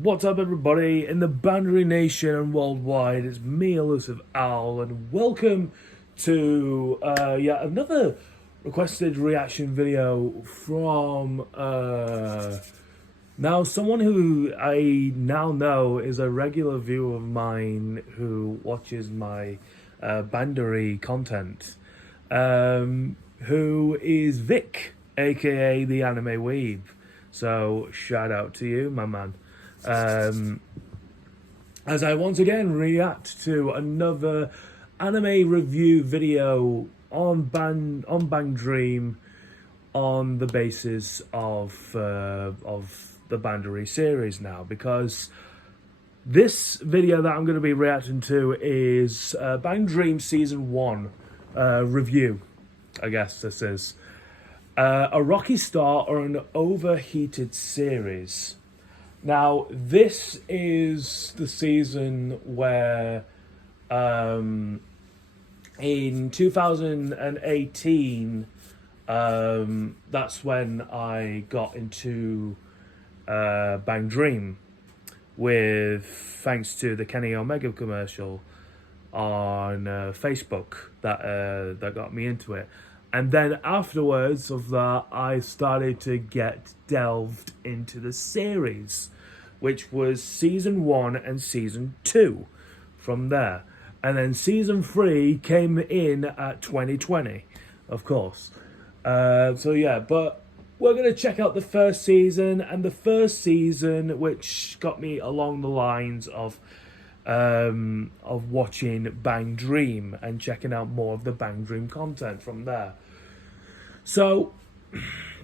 What's up, everybody in the Bandery Nation and worldwide? It's me, ElusiveOwl, and welcome to yet another requested reaction video from now someone who I now know is a regular viewer of mine who watches my Bandery content, who is Vic, aka the Anime Weeb. So shout out to you, my man. As I once again react to another anime review video on Bang Dream on the basis of the Bandery series now, because this video that I'm going to be reacting to is Bang Dream Season 1 review, I guess this is. A rocky start or an overheated series. Now, this is the season where, in 2018, that's when I got into Bang Dream, thanks to the Kenny Omega commercial on Facebook that got me into it. And then afterwards of that, I started to get delved into the series, which was Season 1 and Season 2 from there. And then Season 3 came in at 2020, of course. So yeah, but we're going to check out the first season. And the first season, which got me along the lines of watching Bang Dream and checking out more of the Bang Dream content from there. So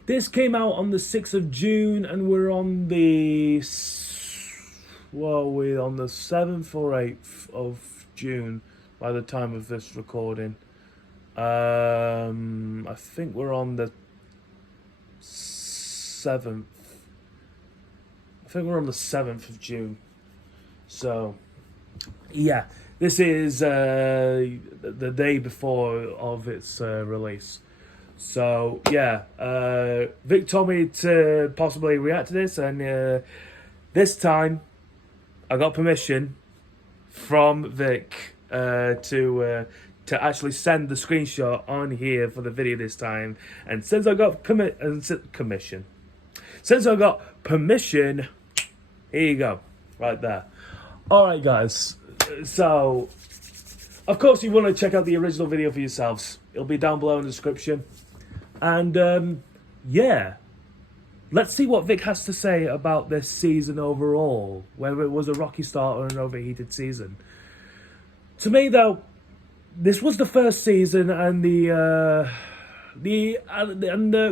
this came out on the 6th of June, and we're on the 7th or 8th of June by the time of this recording. I think we're on the 7th. I think we're on the 7th of June. So yeah, this is the day before of its release. So yeah, Vic told me to possibly react to this, and this time I got permission from Vic to actually send the screenshot on here for the video this time. And since I got permission, here you go, right there. All right, guys. So, of course, you want to check out the original video for yourselves. It'll be down below in the description. And, yeah. Let's see what Vic has to say about this season overall, whether it was a rocky start or an overheated season. To me, though, this was the first season, and the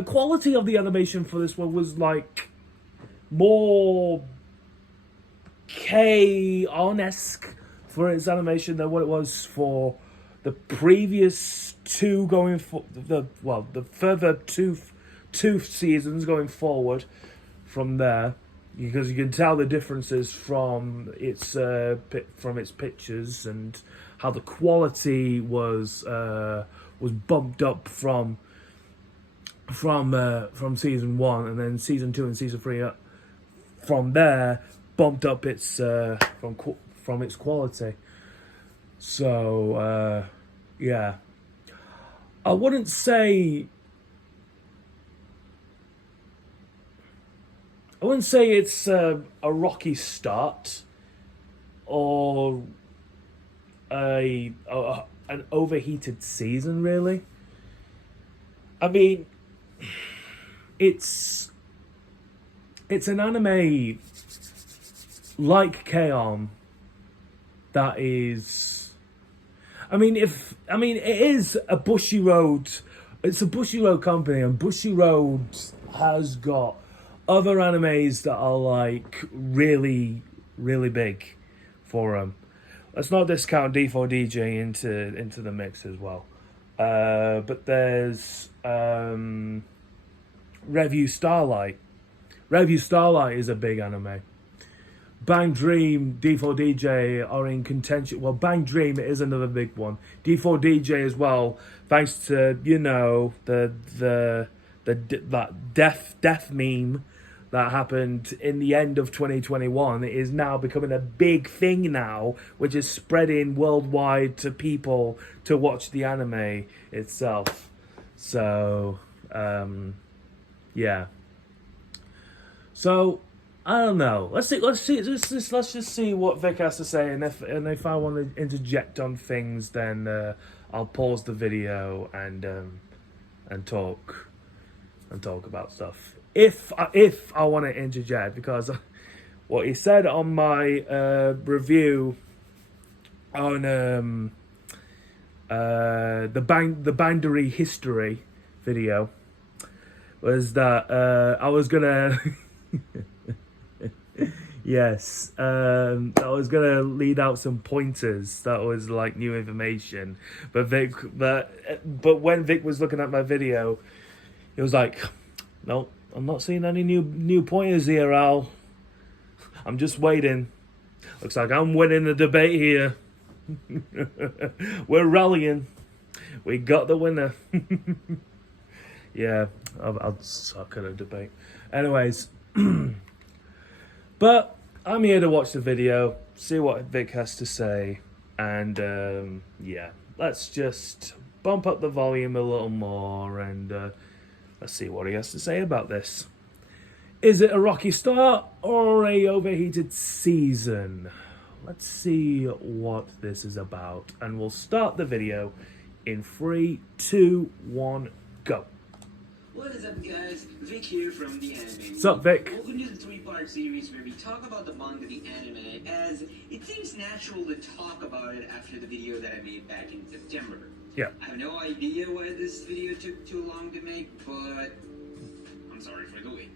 quality of the animation for this one was like more K-on-esque for its animation than what it was for the previous two going for the further two seasons going forward from there, because you can tell the differences from its pictures and how the quality was bumped up from season 1, and then season 2 and season 3 from there bumped up its from its quality. So yeah, I wouldn't say it's a rocky start or an overheated season, really. I mean, it's an anime like K-On! That is, it is a Bushiroad. It's a Bushiroad company, and Bushiroad has got other animes that are like really, really big for them. Let's not discount D4DJ into the mix as well. But there's Review Starlight. Review Starlight is a big anime. Bang Dream, D4DJ are in contention. Well, Bang Dream is another big one. D4DJ as well, thanks to, you know, that death meme that happened in the end of 2021 is now becoming a big thing now, which is spreading worldwide to people to watch the anime itself. So, yeah. So, I don't know. Let's just see what Vic has to say, and if I want to interject on things, then I'll pause the video and talk about stuff. If I want to interject, because what he said on my review on the boundary history video was that I was gonna yes, I was gonna lead out some pointers that was like new information, but when Vic was looking at my video, he was like, "No, I'm not seeing any new pointers here, Al. I'm just waiting. Looks like I'm winning the debate here. We're rallying. We got the winner." Yeah, I'll suck at a debate. Anyways, but I'm here to watch the video, see what Vic has to say, and yeah, let's just bump up the volume a little more and let's see what he has to say about this. Is it a rocky start or a overheated season? Let's see what this is about, and we'll start the video in 3, 2, 1, go. What is up, guys? Vic here from the Anime. What's up, Vic? Welcome to the 3-part series where we talk about the manga, the anime, as it seems natural to talk about it after the video that I made back in September. Yeah. I have no idea why this video took too long to make, but I'm sorry for the wait.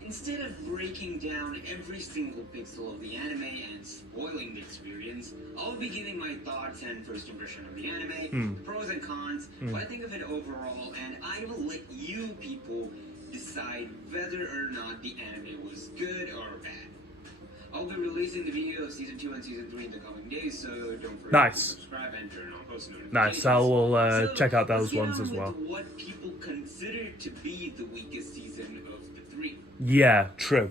Instead of breaking down every single pixel of the anime and spoiling the experience, I'll be giving my thoughts and first impression of the anime, the pros and cons, what I think of it overall, and I will let you people decide whether or not the anime was good or bad. I'll be releasing the video of Season 2 and Season 3 in the coming days, so don't forget to subscribe and turn on post notifications. Nice, I will check out those ones as well. What people consider to be the weakest season of the 3. Yeah, true.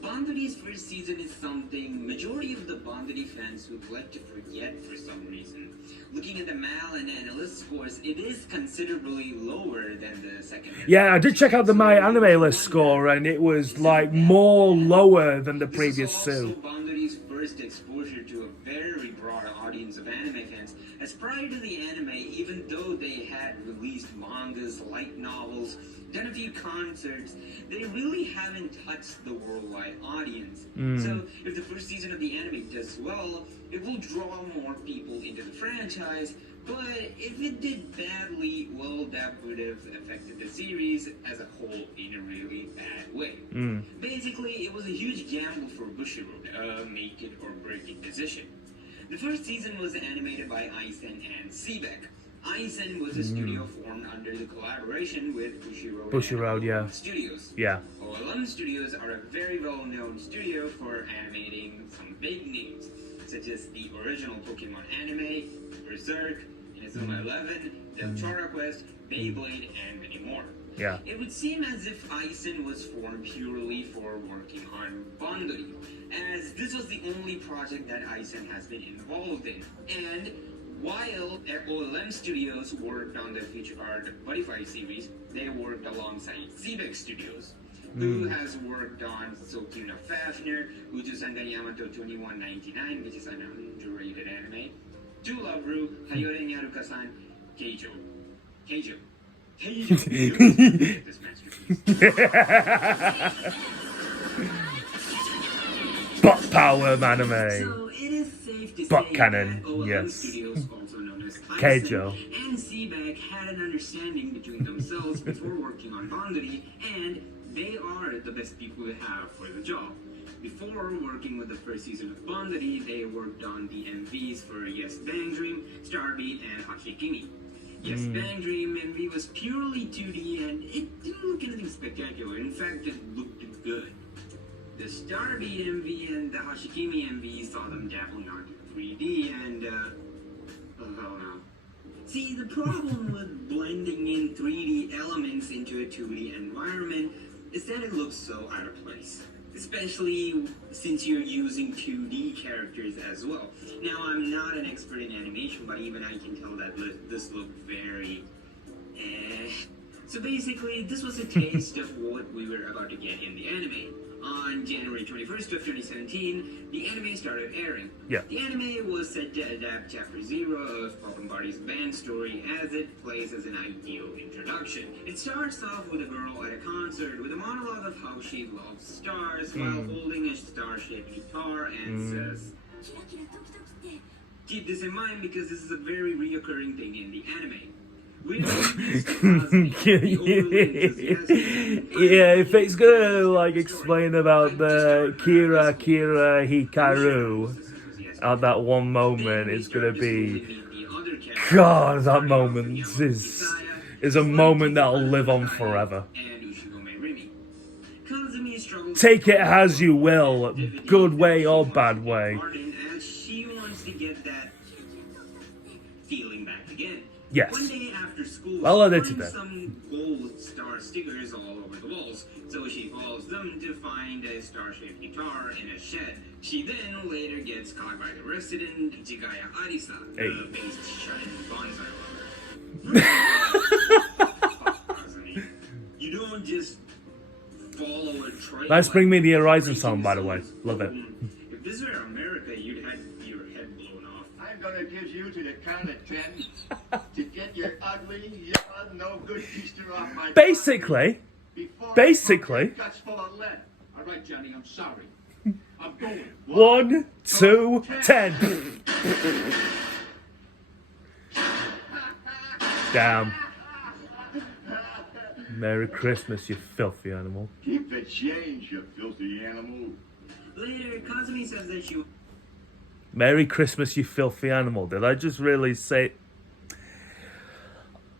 Bandari's first season is something majority of the Bandari fans would like to forget for some reason. Looking at the MAL and analyst scores, it is considerably lower than the second. Yeah, I did check out the My Anime List score, and it was like more lower than the previous two. This is also Bandari's first exposure to a very broad audience of anime fans, as prior to the anime, even though they had released mangas, light novels, done a few concerts, they really haven't touched the worldwide audience. So if the first season of the anime does well, it will draw more people into the franchise, but if it did badly, well, that would have affected the series as a whole in a really bad way. Basically, it was a huge gamble for Bushiroad, make it or break it decision. The first season was animated by Eisen and Seebeck. Eisen was a studio formed under the collaboration with Bushiroad yeah. Studios. Yeah. OLM Studios are a very well-known studio for animating some big names, such as the original Pokemon anime, Berserk, Inazuma 11, Delchara Quest, Beyblade, and many more. Yeah. It would seem as if Eisen was formed purely for working on Bandari, as this was the only project that Eisen has been involved in. And while OLM Studios worked on the feature art Buddyfy series, they worked alongside Seebeck Studios, who has worked on Sokyuna Fafnir, Uju Sangan Yamato 2199, which is an underrated anime, To Love Ru, Hayore Nyaruka-san, Keijo. This masterpiece. Butt power anime. So it is safe to Butt say cannon, that OLM yes. Studios, also known as Keijo. Eisen and Seebeck, had an understanding between themselves before working on Bandari, and they are the best people to have for the job. Before working with the first season of Bandari, they worked on the MVs for Yes Bang Dream, Starbeat, and Hashikimi. Yes Bang Dream MV was purely 2D and it didn't look anything spectacular. In fact, it looked good. The Starbeat MV and the Hashikimi MV saw them dabbling onto 3D and, oh hell no. See, the problem with blending in 3D elements into a 2D environment is that it looks so out of place. Especially since you're using 2D characters as well. Now, I'm not an expert in animation, but even I can tell that this looked very... So basically, this was a taste of what we were about to get in the anime. On January 21st of 2017, the anime started airing. Yeah. The anime was set to adapt Chapter 0 of Pop Party's band story as it plays as an ideal introduction. It starts off with a girl at a concert with a monologue of how she loves stars while holding a star-shaped guitar and says, keep this in mind because this is a very reoccurring thing in the anime. Yeah, if it's gonna like explain about the Kira Hikaru at that one moment, it's gonna be, God, that moment is a moment that'll live on forever. Take it as you will, good way or bad way. She wants to get that feeling back again. Yes. One day after school, Well, she that's finds bad. some gold star stickers all over the walls, so she follows them to find a star-shaped guitar in a shed. She then later gets caught by the resident Jigaya Arisa, the based shut-in bonsai lover. You don't just follow a trail. Let's bring me the Horizon song, by the way. Love it. If this were America, you'd have your head blown off. I'm gonna give you to the count of 10 to get your ugly, yellow, no good Easter off my Basically, guts full of lead. All right, Johnny, I'm sorry. I'm going. 1, 2, 10. Damn. Merry Christmas, you filthy animal. Keep the change, you filthy animal. Later, Kazumi says that she... Merry Christmas, you filthy animal. Did I just really say...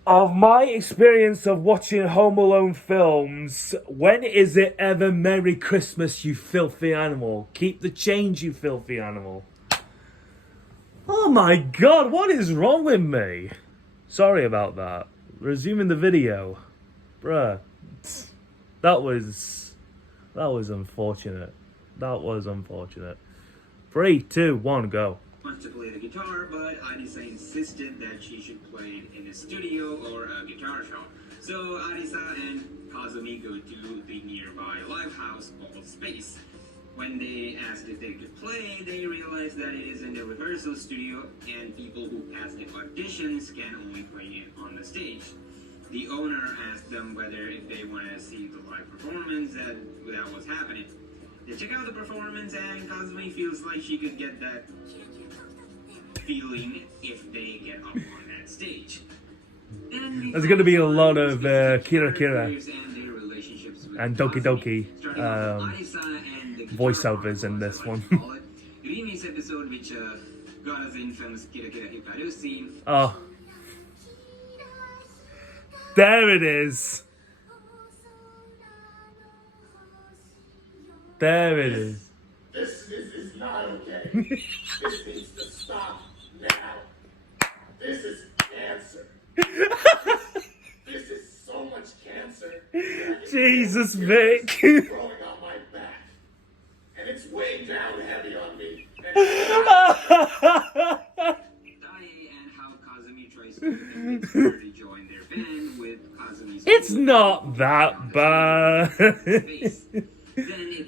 Of my experience of watching Home Alone films, when is it ever Merry Christmas, you filthy animal? Keep the change, you filthy animal. Oh my God, what is wrong with me? Sorry about that. Resuming the video. Bruh. That was unfortunate. That was unfortunate. 3, 2, 1, go. wants to play the guitar, but Arisa insisted that she should play it in a studio or a guitar shop. So Arisa and Kazumi go to the nearby live house called Space. When they asked if they could play, they realized that it isn't a rehearsal studio and people who pass the auditions can only play it on the stage. The owner asked them whether if they want to see the live performance that was happening. They check out the performance and Kazumi feels like she could get that feeling if they get up on that stage. There's going to be a lot of Kira and Doki Doki voiceovers in this one. Rimi's episode, which got us infamous Kira Hikaru scene. Oh. There it is. There it is. This is not okay. This needs to stop now. This is cancer. This is so much cancer. Jesus, Vic. Growing on my back. And it's way down heavy on me. And how Kazumi tries to convince her to join their band with Kazumi's... It's not that bad.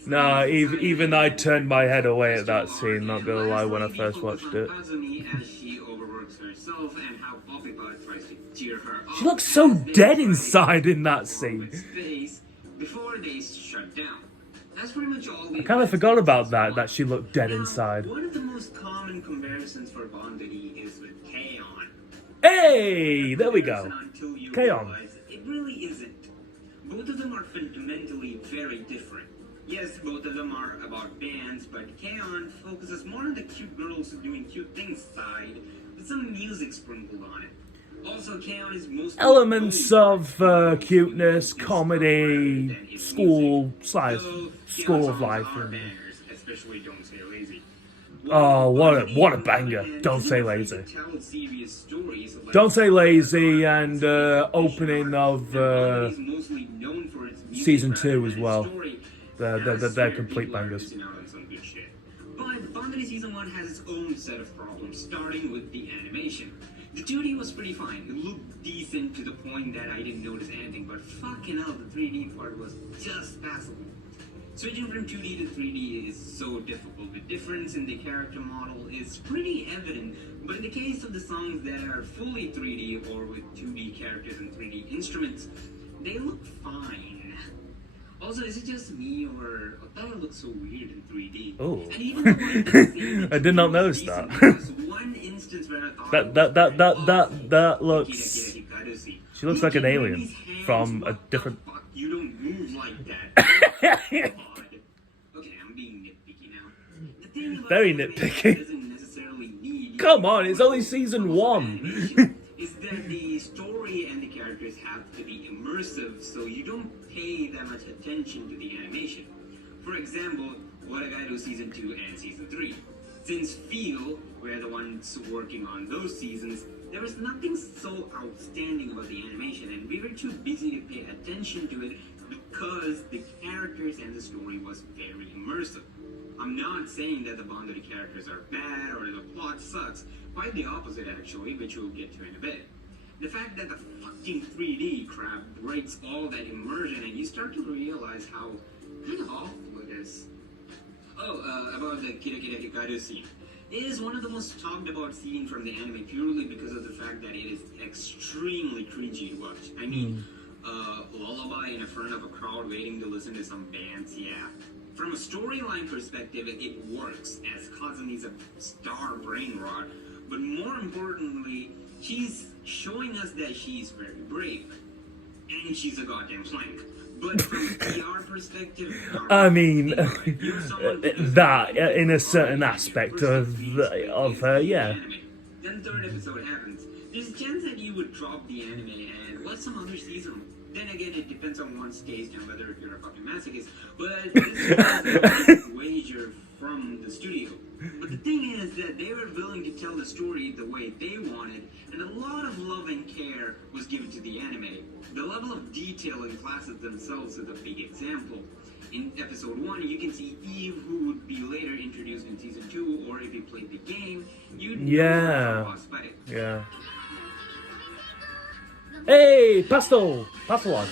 Nah, even I turned my head away at that scene, not gonna lie, when I first watched it. She looks so dead inside in that scene. I kind of forgot about that she looked dead inside. One of the most common comparisons for Bondagi is with K-On! Hey, there we go. K-On! It really isn't. Both of them are fundamentally very different. Yes, both of them are about bands, but K-On! Focuses more on the cute girls doing cute things side, with some music sprinkled on it. Also, K-On! Is mostly Elements of cuteness, comedy, school of life. bangers, especially Don't Stay Lazy. Oh, what a banger. Don't say lazy. Don't say lazy, and opening of season 2 as well. They're complete bangers. But Bandari Season 1 has its own set of problems, starting with the animation. The 2D was pretty fine. It looked decent to the point that I didn't notice anything, but fucking hell, the 3D part was just passable. Switching from 2D to 3D is so difficult. The difference in the character model is pretty evident, but in the case of the songs that are fully 3D or with 2D characters and 3D instruments, they look fine. Also, is it just me, or Othello looks so weird in 3D? Oh, and even though I did not notice that. one instance where I thought that looks. She looks like an alien from a different. You don't move like that. Okay, I'm being nitpicky now. The thing about Very anime nitpicky. doesn't necessarily need Come on, it's only season 1. is that the story and the characters have to be immersive, so you don't pay that much attention to the animation. For example, What I Gotta Do Season 2 and Season 3. Since Feel were the ones working on those seasons, there was nothing so outstanding about the animation, and we were too busy to pay attention to it because the characters and the story was very immersive. I'm not saying that the Bandari characters are bad or the plot sucks, quite the opposite actually, which we'll get to in a bit. The fact that the fucking 3D crap breaks all that immersion and you start to realize how kind of awful it is. About the Kira Kira Hikaru scene. It is one of the most talked about scenes from the anime purely because of the fact that it is extremely cringy to watch. I mean, lullaby in front of a crowd waiting to listen to some bands, yeah. From a storyline perspective, it works, as Kazumi is a star brain rot, but more importantly, she's showing us that she's very brave, and she's a goddamn plank. But from a PR perspective, I mean, that in a certain aspect of her, yeah. Then third episode happens. There's a chance that you would drop the anime and watch some other season. Then again, it depends on one's taste and whether you're a fucking masochist. But this is a wager from the studio. But the thing is that they were willing to tell the story the way they wanted, and a lot of love and care was given to the anime. The level of detail in classes themselves is a big example. In episode 1, you can see Eve, who would be later introduced in season 2, or if you played the game, you'd know how boss fight. Yeah. Hey, Pastel on.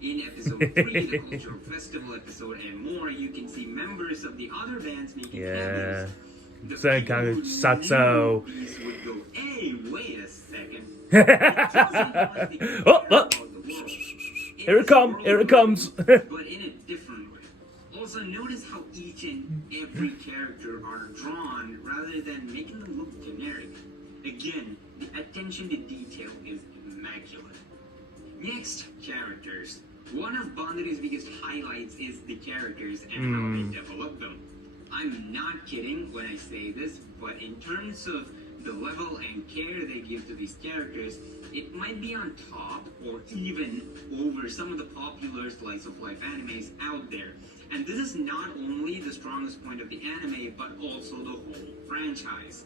In episode 3, the cultural festival episode, and more, you can see members of the other bands making cameos. The Senkai Sato. would go, hey, wait a second. Here it comes. But in a different way. Also, notice how each and every character are drawn rather than making them look generic. Again, the attention to detail is immaculate. Next, characters. One of Bandari's biggest highlights is the characters and how they develop them. I'm not kidding when I say this, but in terms of the level and care they give to these characters, it might be on top or even over some of the popular slice of life animes out there. And this is not only the strongest point of the anime, but also the whole franchise.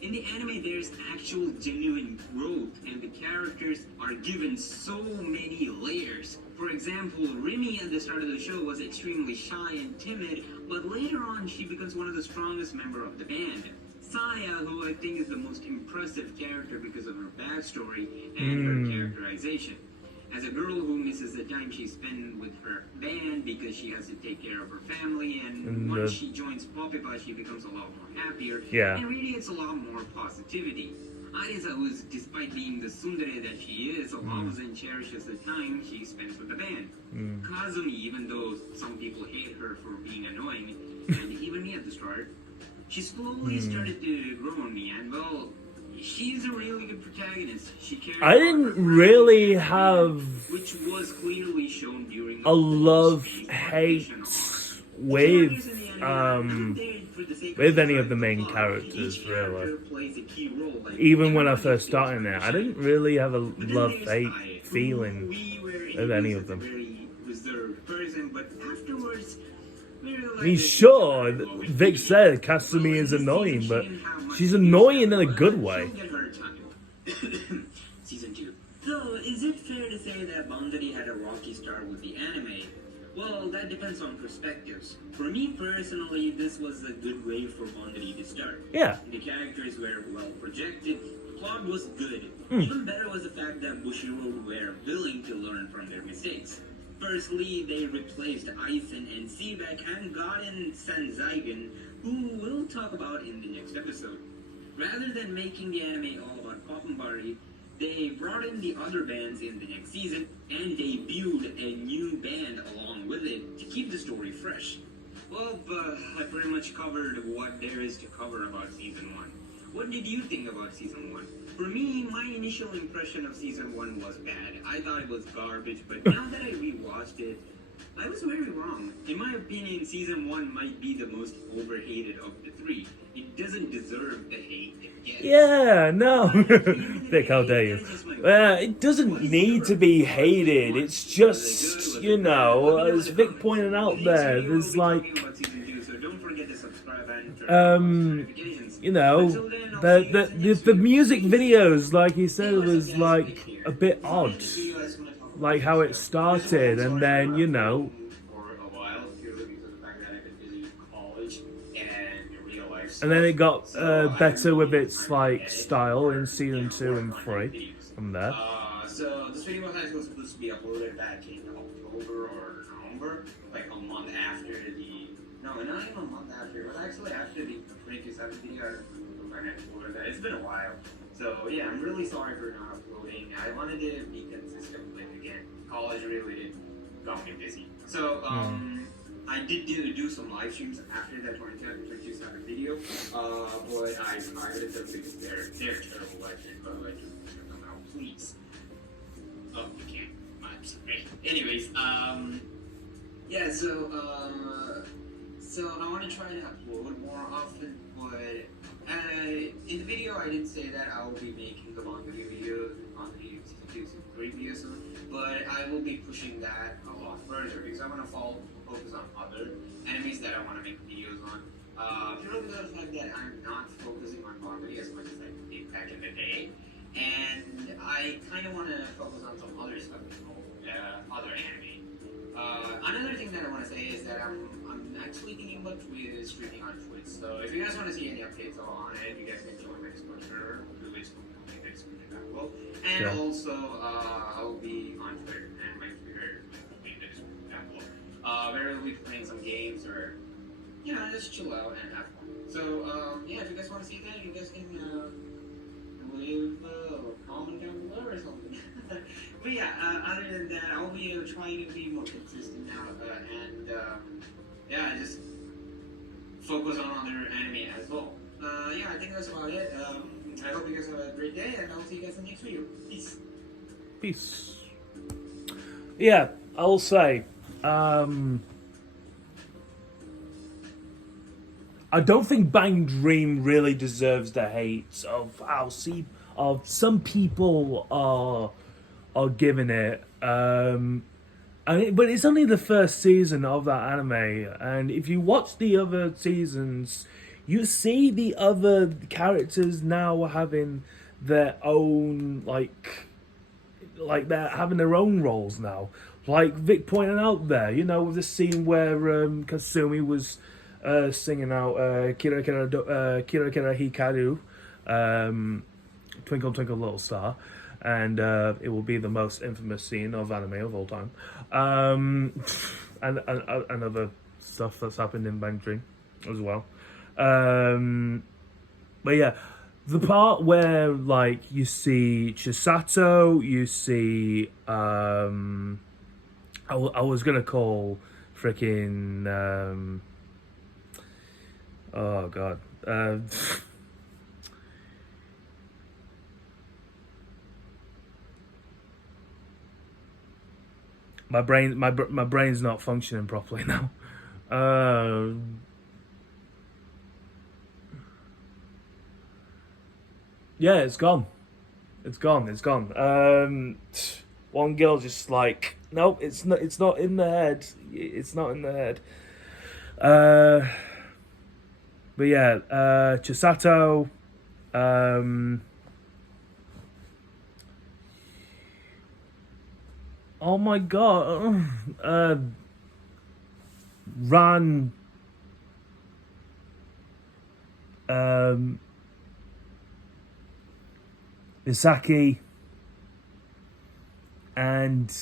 In the anime, there's actual genuine growth, and the characters are given so many layers. For example, Rimi at the start of the show was extremely shy and timid, but later on she becomes one of the strongest members of the band. Saya, who I think is the most impressive character because of her backstory and her characterization. As a girl who misses the time she spent with her band because she has to take care of her family, and once she joins Popipa, she becomes a lot more happier, and radiates a lot more positivity. Arisa, who's, despite being the tsundere that she is, loves and cherishes the time she spends with the band. Kazumi, even though some people hate her for being annoying, and even me at the start, she slowly started to grow on me, and well, she's a really good protagonist. She cares. I didn't really have which was clearly shown during a love-hate with any of the main characters, really. Even when I first started there, I didn't really have a love-hate feeling of any of them. reserved person, but afterwards, we realized He's that sure. she's always Vic been. said Kasumi Well, is in this annoying, season, but she didn't have much she's to do, annoying in so, a good she'll way. get her time. Season 2. So, is it fair to say that Bandari had a rocky start with the anime? Well, that depends on perspectives. For me personally, this was a good way for Bandari to start. Yeah. The characters were well projected, the plot was good. Even better was the fact that Bushiroad were willing to learn from their mistakes. Firstly, they replaced Aizen and Seaback and got in Sanzaigen, who we'll talk about in the next episode. Rather than making the anime all about Poppenbari, they brought in the other bands in the next season and debuted a new band along with it to keep the story fresh. Well, I pretty much covered what there is to cover about Season 1. What did you think about Season 1? For me, my initial impression of Season 1 was bad. I thought it was garbage, but now that I rewatched it, I was very wrong. In my opinion, Season 1 might be the most overhated of the three. It doesn't deserve the hate it gets. Yeah, no. Vic, how dare you? It doesn't need to be hated. It's just, you know, as Vic pointed out there, there's like, you know, the music videos, like he said, was like a bit odd. Like how it started, and then, you know, and then it got better with its like style in season 2 and 3 from there. So this video was supposed to be uploaded back in October or November, like a month after the. No, not even a month after. It was actually after the 22/7 video. It's been a while. So yeah, I'm really sorry for not uploading. I wanted to be consistent with it again. College really got me busy. So I did do some live streams after that 22/7 video, but I pirated them because they're terrible live streams. By the way, check them out, please. Oh, you can't. I'm sorry. Anyways, yeah. So I want to try to upload more often, but in the video I did say that I will be making the manga video on the season 2, season 3 video soon, but I will be pushing that a lot further because I want to focus on other animes that I want to make videos on. Purely because of the fact that I'm not focusing on manga as much as I did back in the day, and I kind of want to focus on some other stuff, other anime. Another thing that I want to say is that I'm actually thinking about streaming on Twitch. So if you guys want to see any updates on it, you guys can join my Discord server. The links will be in the description down below. And also, I'll be on Twitter, and my Twitter will be in the description down below. Where we'll be playing some games or, you know, just chill out and have fun. So, yeah, if you guys want to see that, you guys can leave a comment down below or something. But yeah, other than that, I'll be trying to be more consistent now, and yeah, just focus on other anime as well. Yeah, I think that's about it. I hope you guys have a great day, and I'll see you guys in the next video. Peace. Peace. Yeah, I'll say, I don't think Bang Dream really deserves the hate of how some people are giving it. But it's only the first season of that anime, and if you watch the other seasons, you see the other characters now having their own like they're having their own roles now. Like Vic pointed out there, you know, with the scene where Kasumi was singing out Kira Kira Hikaru, Twinkle Twinkle Little Star. And it will be the most infamous scene of anime of all time. And other stuff that's happened in Bang Dream as well. But yeah, the part where like you see Chisato, you see I was gonna call freaking oh god. My brain's not functioning properly now. Yeah, it's gone. One girl just like No, it's not. It's not in the head. It's not in the head. But yeah, Chisato. Oh my god. Ran. Misaki. And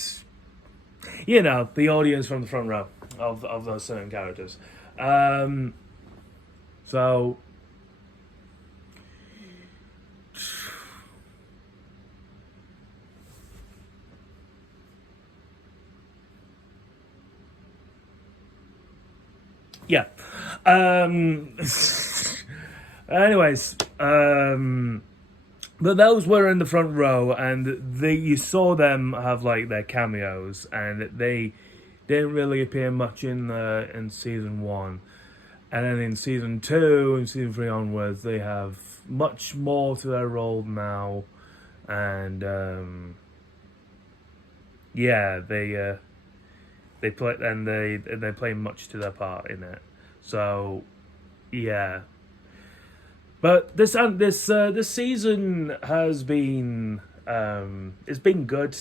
you know, the audience from the front row of those certain characters. So yeah. Anyways, but those were in the front row, and you saw them have like their cameos, and they didn't really appear much in season 1, and then in season 2 and season 3 onwards, they have much more to their role now, and yeah, they play and they play much to their part in it. So yeah. But this season has been it's been good,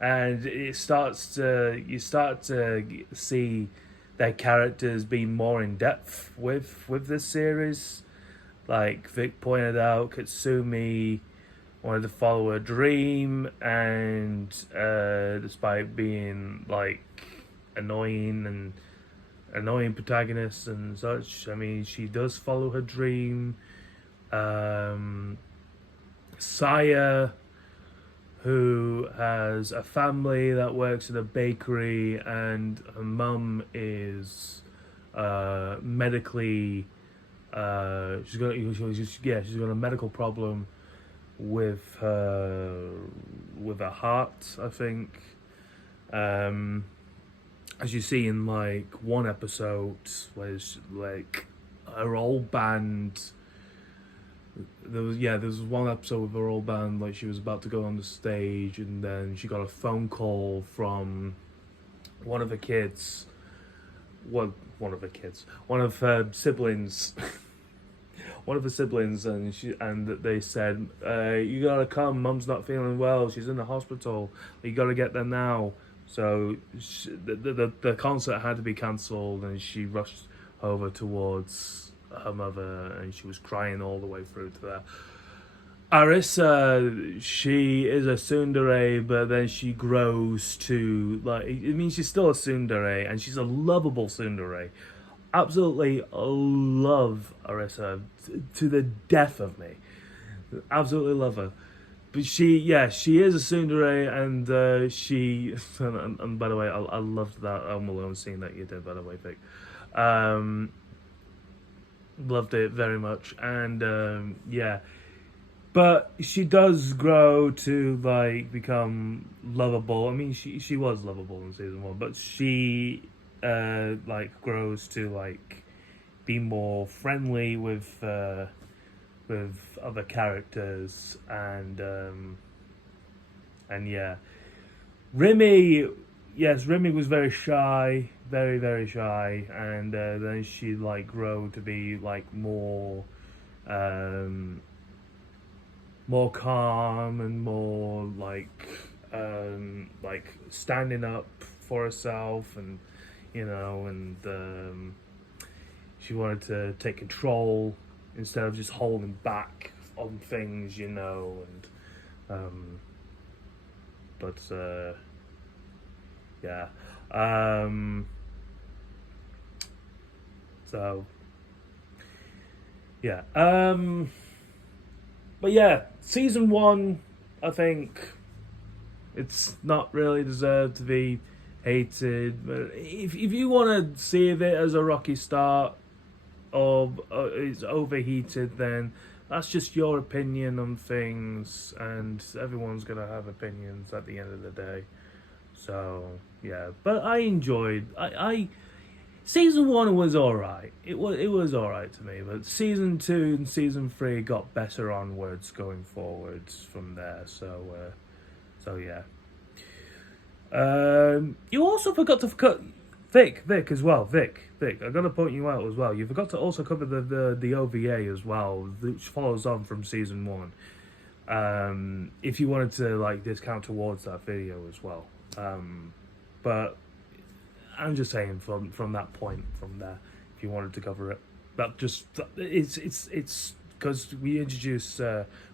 and you start to see their characters being more in depth with this series. Like Vic pointed out, Katsumi wanted to follow her dream, and despite being like annoying protagonist and such, I mean, she does follow her dream. Saya, who has a family that works at a bakery, and her mum is medically she's got a medical problem with her heart, I think. As you see in like one episode where like her old band. There was one episode with her old band, like she was about to go on the stage, and then she got a phone call from one of her siblings, one of her siblings, and they said, "You gotta come. Mum's not feeling well. She's in the hospital. You gotta get there now." So the concert had to be cancelled, and she rushed over towards her mother, and she was crying all the way through to that. Arisa, she is a tsundere, but then she grows to like. I mean, she's still a tsundere, and she's a lovable tsundere. Absolutely love Arisa to the death of me. Absolutely love her. But she is a tsundere, and she. And by the way, I loved that Home Alone scene that you did. By the way, Vic. Loved it very much, and yeah, but she does grow to like become lovable. I mean, she was lovable in season 1, but she like grows to like be more friendly with other characters, and yeah, Remy. Yes, Remy was very shy, very, very shy, and then she like grew to be like more calm and more like standing up for herself, and and she wanted to take control instead of just holding back on things, and but. Yeah. So. Yeah. But yeah, season 1, I think it's not really deserved to be hated. But if you want to see it as a rocky start, or it's overheated, then that's just your opinion on things, and everyone's gonna have opinions at the end of the day. So yeah, but I enjoyed. I season 1 was alright. It was alright to me, but season 2 and season 3 got better onwards going forwards from there. So yeah. You also forgot to cut Vic as well. Vic, I gotta point you out as well. You forgot to also cover the OVA as well, which follows on from season 1. If you wanted to like discount towards that video as well. But I'm just saying from that point from there, if you wanted to cover it, it's because we introduced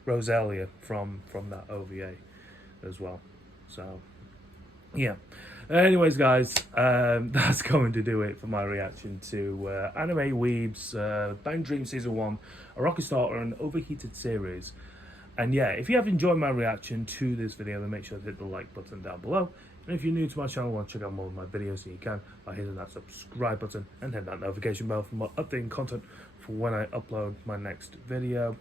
Rosalia from that OVA as well. So yeah. Anyways, guys, that's going to do it for my reaction to Anime Weeb's Bang Dream Season 1, a Rocky Starter and Overheated series. And yeah, if you have enjoyed my reaction to this video, then make sure to hit the like button down below. And if you're new to my channel and want to check out more of my videos, then you can by hitting that subscribe button and hit that notification bell for more updating content for when I upload my next video.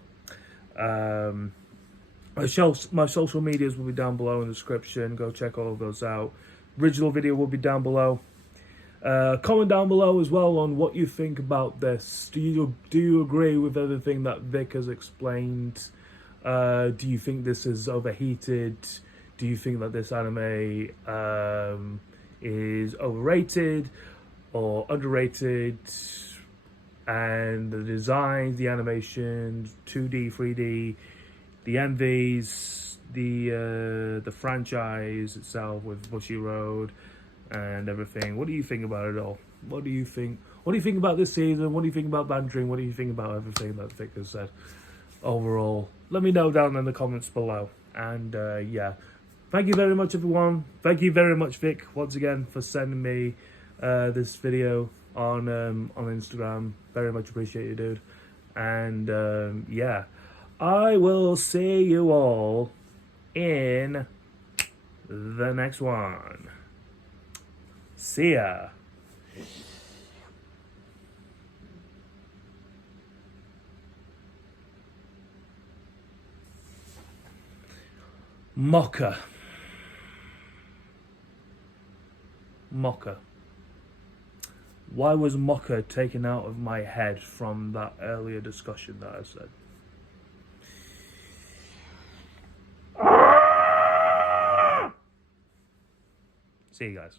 My social medias will be down below in the description. Go check all of those out. Original video will be down below. Comment down below as well on what you think about this. Do you agree with everything that Vic has explained? Do you think this is overheated? Do you think that this anime is overrated or underrated? And the design, the animation, 2D, 3D, the MVs, the franchise itself with Bushy Road and everything. What do you think about it all? What do you think? What do you think about this season? What do you think about Bang Dream? What do you think about everything that Vic has said overall? Let me know down in the comments below. And yeah, thank you very much, everyone. Thank you very much, Vic, once again for sending me this video on Instagram. Very much appreciate you, dude. And yeah, I will see you all in the next one. See ya. Mocha. Why was Mocha taken out of my head from that earlier discussion that I said? See you guys.